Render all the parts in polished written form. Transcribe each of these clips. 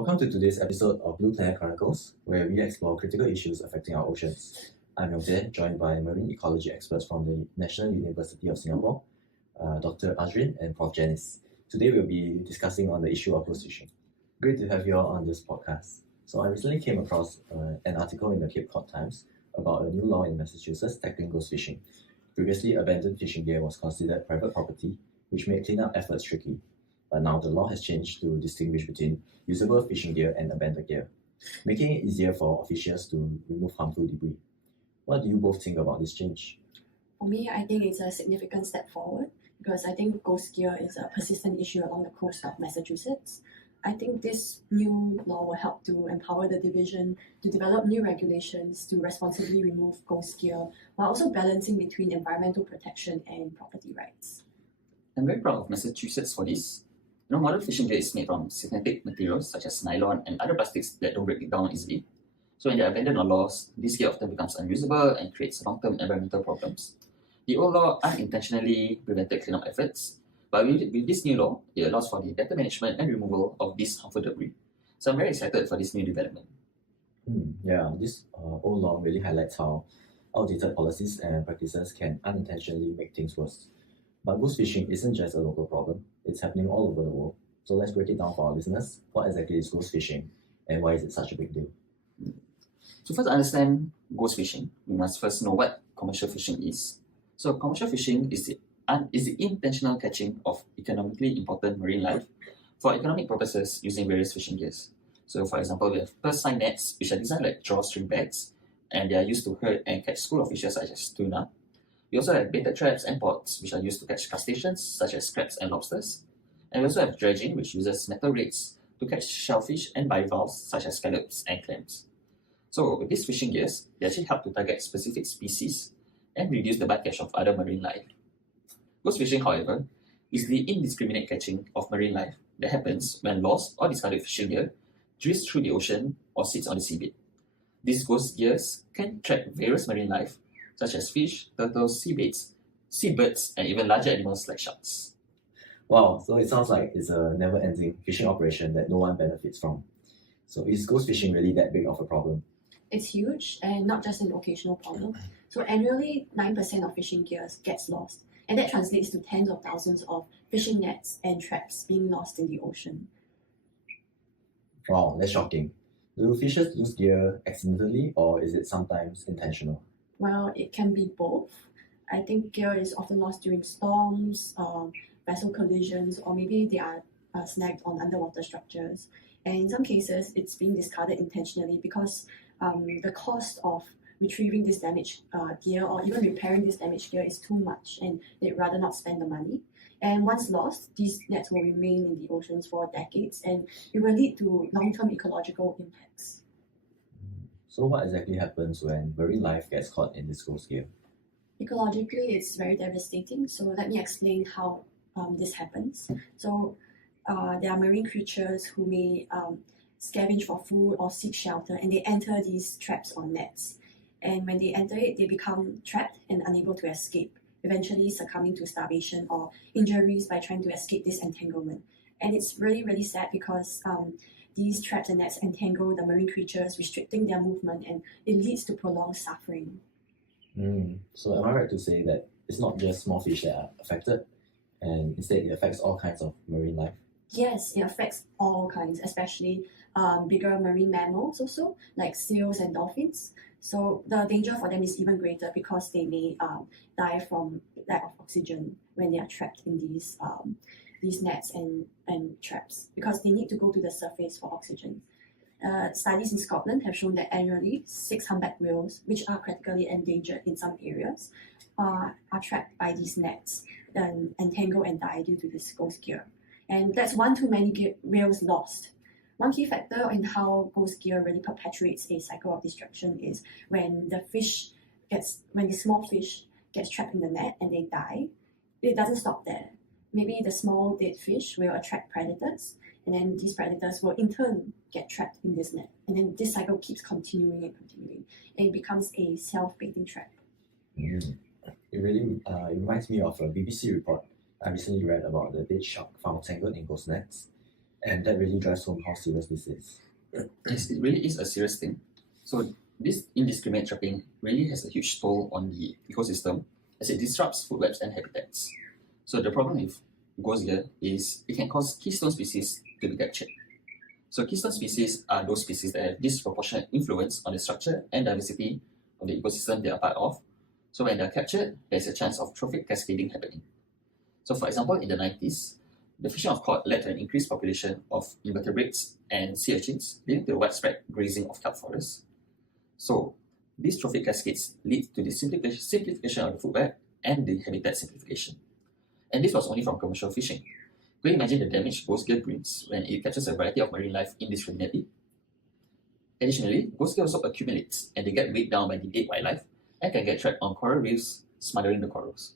Welcome to today's episode of Blue Planet Chronicles, where we explore critical issues affecting our oceans. I'm Yong Jie, joined by marine ecology experts from the National University of Singapore, Dr. Azrin and Prof. Janice. Today we'll be discussing on the issue of ghost fishing. Great to have you all on this podcast. So I recently came across an article in the Cape Cod Times about a new law in Massachusetts tackling ghost fishing. Previously, abandoned fishing gear was considered private property, which made cleanup efforts tricky. But now the law has changed to distinguish between usable fishing gear and abandoned gear, making it easier for officials to remove harmful debris. What do you both think about this change? For me, I think it's a significant step forward because I think ghost gear is a persistent issue along the coast of Massachusetts. I think this new law will help to empower the division to develop new regulations to responsibly remove ghost gear while also balancing between environmental protection and property rights. I'm very proud of Massachusetts for this. Modern fishing gear is made from synthetic materials such as nylon and other plastics that don't break down easily. So when they're abandoned or lost, this gear often becomes unusable and creates long-term environmental problems. The old law unintentionally prevented cleanup efforts, but with this new law, it allows for the better management and removal of this harmful debris. So I'm very excited for this new development. This old law really highlights how outdated policies and practices can unintentionally make things worse. But ghost fishing isn't just a local problem, it's happening all over the world. So let's break it down for our listeners. What exactly is ghost fishing and why is it such a big deal? To first understand ghost fishing, we must first know what commercial fishing is. So commercial fishing is the intentional catching of economically important marine life for economic purposes using various fishing gears. So for example, we have purse seine nets, which are designed like drawstring bags, and they are used to herd and catch school of fishes such as tuna. We also have baited traps and pods, which are used to catch crustaceans such as crabs and lobsters. And we also have dredging, which uses metal rigs to catch shellfish and bivalves such as scallops and clams. So with these fishing gears, they actually help to target specific species and reduce the bycatch of other marine life. Ghost fishing, however, is the indiscriminate catching of marine life that happens when lost or discarded fishing gear drifts through the ocean or sits on the seabed. These ghost gears can track various marine life, such as fish, turtles, seabirds, and even larger animals like sharks. Wow, so it sounds like it's a never-ending fishing operation that no one benefits from. So is ghost fishing really that big of a problem? It's huge and not just an occasional problem. So annually, 9% of fishing gears gets lost, and that translates to tens of thousands of fishing nets and traps being lost in the ocean. Wow, that's shocking. Do fishers lose gear accidentally or is it sometimes intentional? Well, it can be both. I think gear is often lost during storms, vessel collisions, or maybe they are snagged on underwater structures. And in some cases, it's being discarded intentionally because the cost of retrieving this damaged gear or even repairing this damaged gear is too much and they'd rather not spend the money. And once lost, these nets will remain in the oceans for decades and it will lead to long-term ecological impacts. So what exactly happens when marine life gets caught in this ghost gear? Ecologically, it's very devastating. So let me explain how this happens. So there are marine creatures who may scavenge for food or seek shelter and they enter these traps or nets. And when they enter it, they become trapped and unable to escape, eventually succumbing to starvation or injuries by trying to escape this entanglement. And it's really, really sad because these traps and nets entangle the marine creatures, restricting their movement, and it leads to prolonged suffering. So am I right to say that it's not just small fish that are affected, and instead it affects all kinds of marine life? Yes, it affects all kinds, especially bigger marine mammals also, like seals and dolphins. So the danger for them is even greater because they may die from lack of oxygen when they are trapped in these nets and traps because they need to go to the surface for oxygen. Studies in Scotland have shown that annually 6 humpback whales, which are critically endangered in some areas, are trapped by these nets and entangle and die due to this ghost gear. And that's one too many whales lost. One key factor in how ghost gear really perpetuates a cycle of destruction is when the small fish gets trapped in the net and they die, it doesn't stop there. Maybe the small dead fish will attract predators, and then these predators will in turn get trapped in this net. And then this cycle keeps continuing and continuing, and it becomes a self-baiting trap. It really reminds me of a BBC report I recently read about the dead shark found tangled in ghost nets. And that really drives home how serious this is. Yes, it really is a serious thing. So this indiscriminate trapping really has a huge toll on the ecosystem as it disrupts food webs and habitats. So the problem with ghost gear is it can cause keystone species to be captured. So keystone species are those species that have disproportionate influence on the structure and diversity of the ecosystem they are part of. So when they are captured, there's a chance of trophic cascading happening. So for example, in the 90s, the fishing of cod led to an increased population of invertebrates and sea urchins, leading to the widespread grazing of kelp forests. So these trophic cascades lead to the simplification of the food web and the habitat simplification. And this was only from commercial fishing. Can you imagine the damage ghost gear brings when it captures a variety of marine life indiscriminately? Additionally, ghost gear also accumulates and they get weighed down by the dead wildlife and can get trapped on coral reefs, smothering the corals.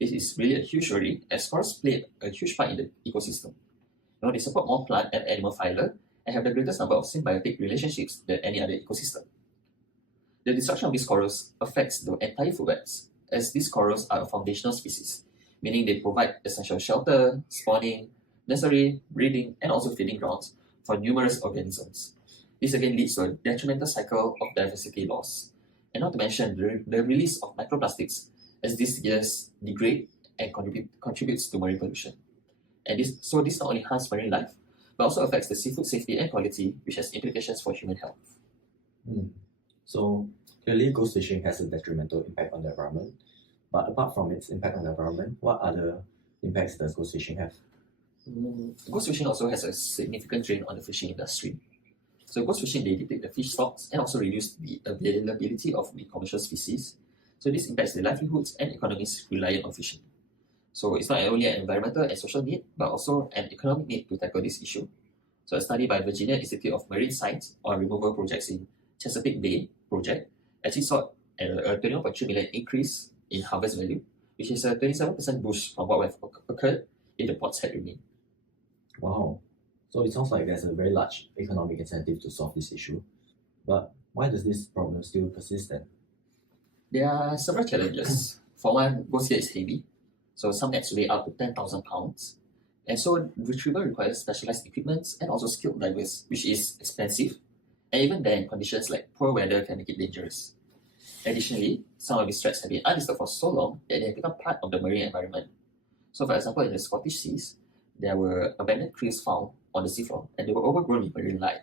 This is really a huge worry as corals play a huge part in the ecosystem. They support more plant and animal phyla and have the greatest number of symbiotic relationships than any other ecosystem. The destruction of these corals affects the entire food webs, as these corals are a foundational species, meaning they provide essential shelter, spawning, nursery, breeding, and also feeding grounds for numerous organisms. This again leads to a detrimental cycle of diversity loss, and not to mention the release of microplastics as these gears degrade and contributes to marine pollution. And this not only harms marine life, but also affects the seafood safety and quality, which has implications for human health. So clearly ghost fishing has a detrimental impact on the environment. But apart from its impact on the environment, what other impacts does ghost fishing have? Ghost fishing also has a significant drain on the fishing industry. So ghost fishing, they deplete the fish stocks and also reduce the availability of the commercial species. So this impacts the livelihoods and economies reliant on fishing. So it's not only an environmental and social need, but also an economic need to tackle this issue. So a study by Virginia Institute of Marine Science on removal projects in Chesapeake Bay project actually saw a 21.3 million increase in harvest value, which is a 27% boost from what would have occurred if the pots had remained. Wow. So it sounds like there's a very large economic incentive to solve this issue. But why does this problem still persist then? There are several challenges. For one, ghost gear is heavy, so some nets weigh up to 10,000 pounds. And so retrieval requires specialized equipment and also skilled divers, which is expensive. And even then, conditions like poor weather can make it dangerous. Additionally, some of these threats have been undisturbed for so long that they have become part of the marine environment. So for example, in the Scottish seas, there were abandoned creels found on the seafloor and they were overgrown with marine life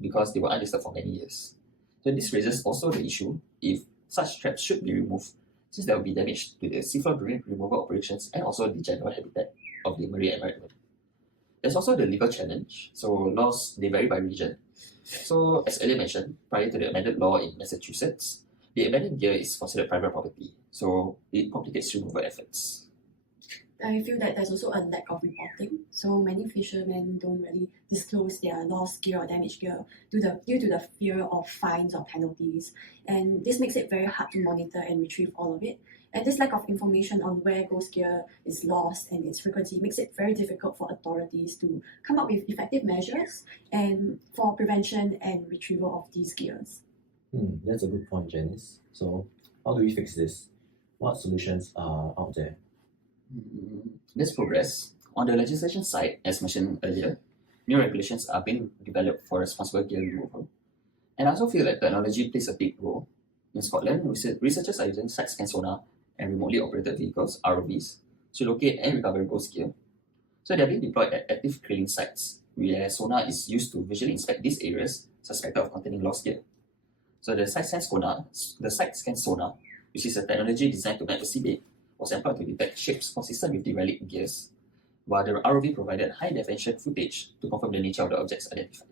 because they were undisturbed for many years. So this raises also the issue if such traps should be removed, since there will be damage to the seafloor during removal operations and also the general habitat of the marine environment. There's also the legal challenge. So laws, they vary by region. So as earlier mentioned, prior to the amended law in Massachusetts, the abandoned gear is considered private property, so it complicates removal efforts. I feel that there's also a lack of reporting. So many fishermen don't really disclose their lost gear or damaged gear due to the fear of fines or penalties. And this makes it very hard to monitor and retrieve all of it. And this lack of information on where ghost gear is lost and its frequency makes it very difficult for authorities to come up with effective measures and for prevention and retrieval of these gears. That's a good point, Janice. So how do we fix this? What solutions are out there? Let's progress. On the legislation side, as mentioned earlier, new regulations are being developed for responsible gear removal. And I also feel that technology plays a big role. In Scotland, researchers are using side scan sonar and remotely operated vehicles, ROVs, to locate and recover ghost gear. So they're being deployed at active drilling sites, where sonar is used to visually inspect these areas suspected of containing lost gear. So the side scan sonar, which is a technology designed to map the seabed, was employed to detect shapes consistent with the relic gears, while the ROV provided high-definition footage to confirm the nature of the objects identified.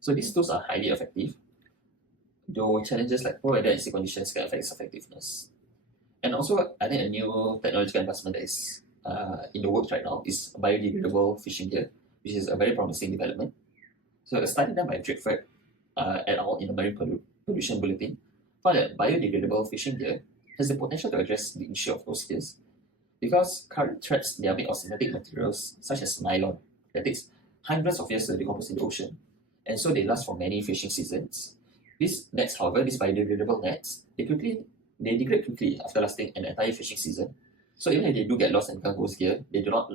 So these tools are highly effective, though challenges like poor weather and sea conditions can affect its effectiveness. And also, I think a new technological advancement that is in the works right now is biodegradable fishing gear, which is a very promising development. So a study done by Drakeford et al. In the Marine Pollution Bulletin found that biodegradable fishing gear has the potential to address the issue of ghost gears, because current traps, they are made of synthetic materials such as nylon that takes hundreds of years to decompose in the ocean, and so they last for many fishing seasons. These nets, however, these biodegradable nets, they degrade quickly after lasting an entire fishing season. So even if they do get lost and become ghost gear, they do not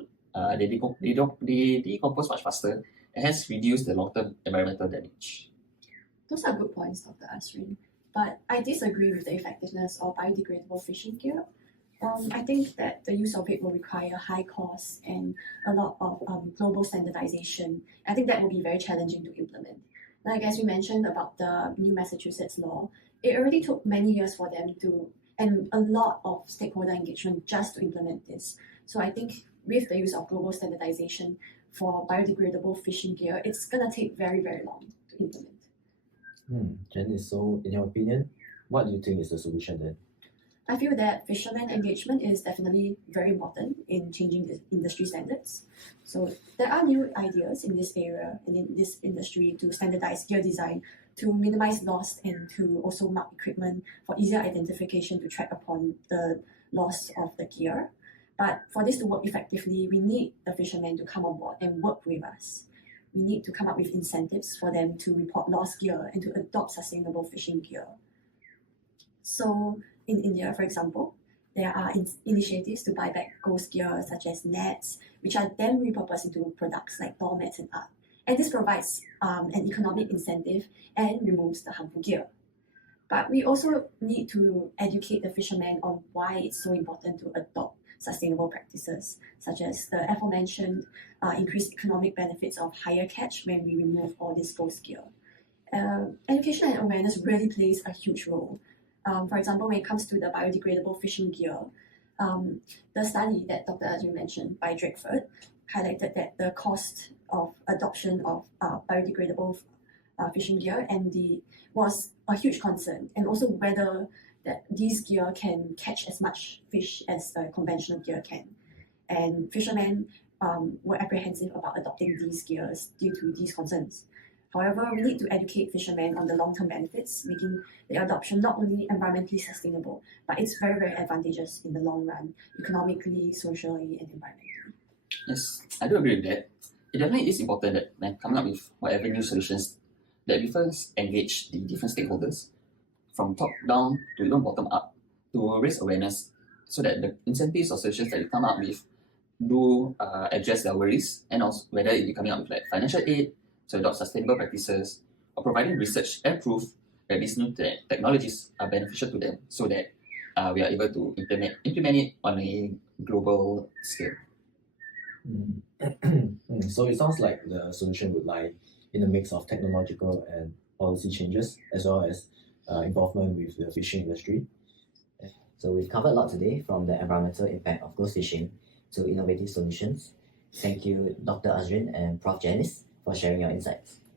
they decompose much faster and hence reduce the long-term environmental damage. Those are good points, Dr. Azrin. But I disagree with the effectiveness of biodegradable fishing gear. I think that the use of it will require high costs and a lot of global standardization. I think that will be very challenging to implement. Like as we mentioned about the new Massachusetts law, it already took many years for them to, and a lot of stakeholder engagement just to implement this. So I think with the use of global standardization for biodegradable fishing gear, it's gonna take very, very long to implement. Janice, so in your opinion, what do you think is the solution then? I feel that fishermen engagement is definitely very important in changing the industry standards. So there are new ideas in this area and in this industry to standardize gear design to minimize loss and to also mark equipment for easier identification to track upon the loss of the gear. But for this to work effectively, we need the fishermen to come on board and work with us. We need to come up with incentives for them to report lost gear and to adopt sustainable fishing gear. So in India, for example, there are initiatives to buy back ghost gear such as nets, which are then repurposed into products like doormats and art. And this provides an economic incentive and removes the harmful gear. But we also need to educate the fishermen on why it's so important to adopt sustainable practices, such as the aforementioned increased economic benefits of higher catch when we remove all this ghost gear. Education and awareness really plays a huge role. For example, when it comes to the biodegradable fishing gear, the study that Dr. Azrin mentioned by Drakeford highlighted that the cost of adoption of biodegradable fishing gear was a huge concern, and also whether that these gear can catch as much fish as the conventional gear can. And fishermen were apprehensive about adopting these gears due to these concerns. However, we need to educate fishermen on the long-term benefits, making the adoption not only environmentally sustainable, but it's very, very advantageous in the long run, economically, socially, and environmentally. Yes, I do agree with that. It definitely is important that when coming up with whatever new solutions, that we first engage the different stakeholders from top down to even bottom up to raise awareness so that the incentives or solutions that we come up with do address their worries, and also whether it be coming up with like financial aid to adopt sustainable practices or providing research and proof that these new technologies are beneficial to them so that we are able to implement it on a global scale. So it sounds like the solution would lie in a mix of technological and policy changes, as well as involvement with the fishing industry. So we've covered a lot today, from the environmental impact of ghost fishing to innovative solutions. Thank you, Dr. Azrin and Prof. Janice, for sharing your insights.